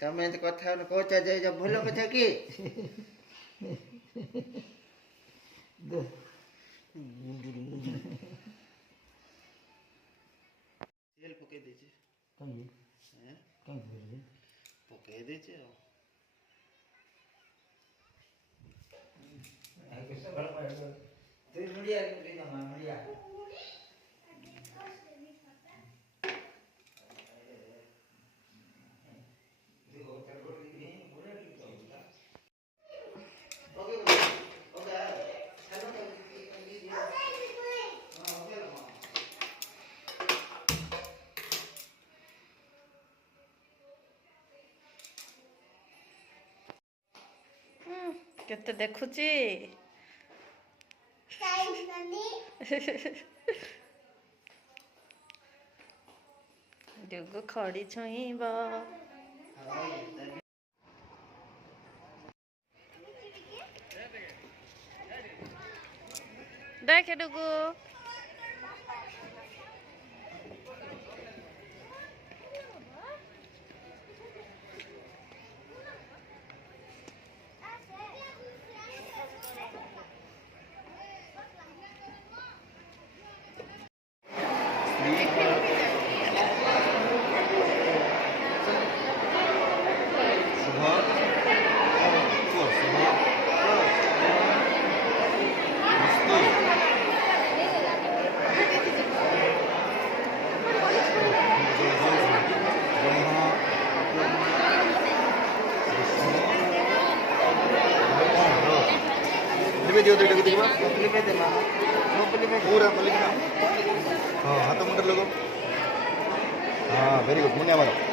तमें तो कथा कहचा जाए भल कथा कि तेल पकई देचे पकई देचे केते देखुची डुगु खड़ी छुईब देख डुगु पूरा हाँ हाथ मुंडर लोग हाँ वेरी गुड मुन्ने मारो